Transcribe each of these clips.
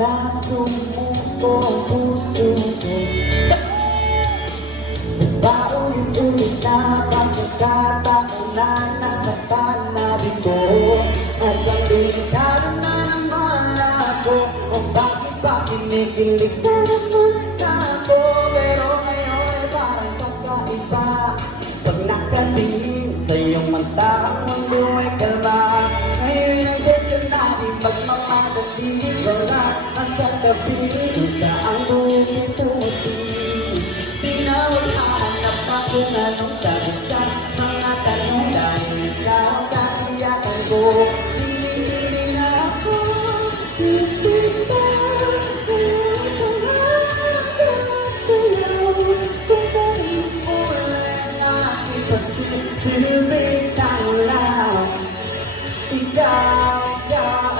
na sumuko ang puso ko. Sa paulit-ulit na pagkakataon na nasa kanabi ko, at ang delikado na naman ako, o bakit ba kinikilig na naman ako? Pero ngayon ay parang kakaiba, pag nakatingin sa iyong mata, ang mundo ay kalma. Ngayon nandiyan ka na, di magmamadali ko na ang katabi sa ang bukit tumutin. Pinawaghanap ako nga nung sabi sa mga tanong, dahil ikaw ang kaiyakan ko. Pinili na ako, hindi ba ngayon ko sayaw, kung bakit mo lang aking pagsisilbing tanglaw. Ikaw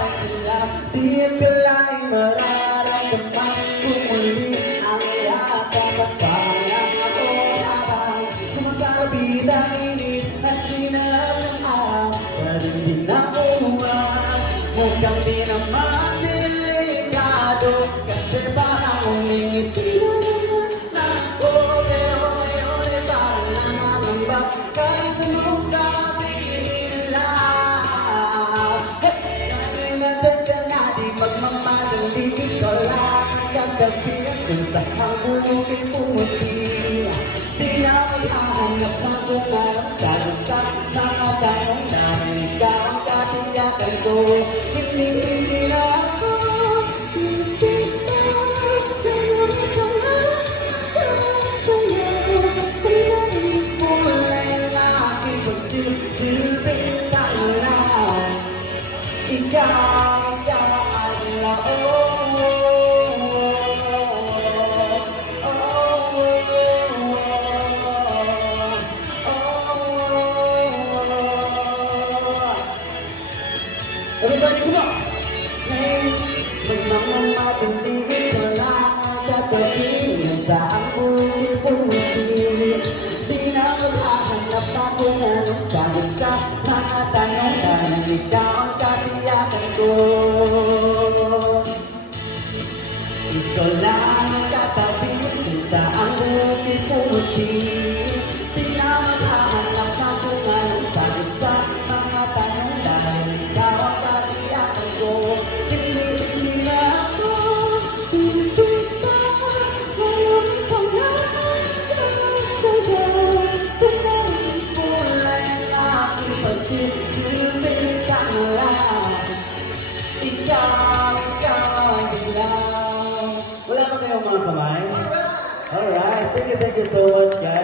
ay alam, di akalaing mararamdaman kung muli ang yakap at parang ako habang kumakalapit ang init at sinarap ng araw. Pero hindi nakuha, mukhang di naman delikado, kasi parang umingiti naman ako. Pero ngayon ay parang nangangamba, kahit anong sabi nila. Magmamadali ko lang ang kagabi kung saan bumukit pumuti. Di na maghahanap ng kumarap sa mga tanong, dahil ikaw ang katiyakan ko. Hindi na ako, hindi na ngayon ko lang sayaw, pinahit mo lang aking pagsisilbing tanglaw. Ikaw everybody, come on! Ngayon, magmamamatindi ko lang ang katabi sa ang bukit-bukit. Di na maghahanap ako na nung sabi sa mga tanong, dahil ikaw ang katiyakan ko. Ikaw lang ang katabi sa ang bukit-bukit. Di na maghahanap ako na nung sabi sa mga tanong, dahil ikaw ang katiyakan ko. Hindi na ako, hindi pa ngayon ko lang sayaw, pinahit mo lang aking pagsisilbing tanglaw. Ikaw ay dilaw. Wala ba kayong mga kamay? Alright, thank you so much guys.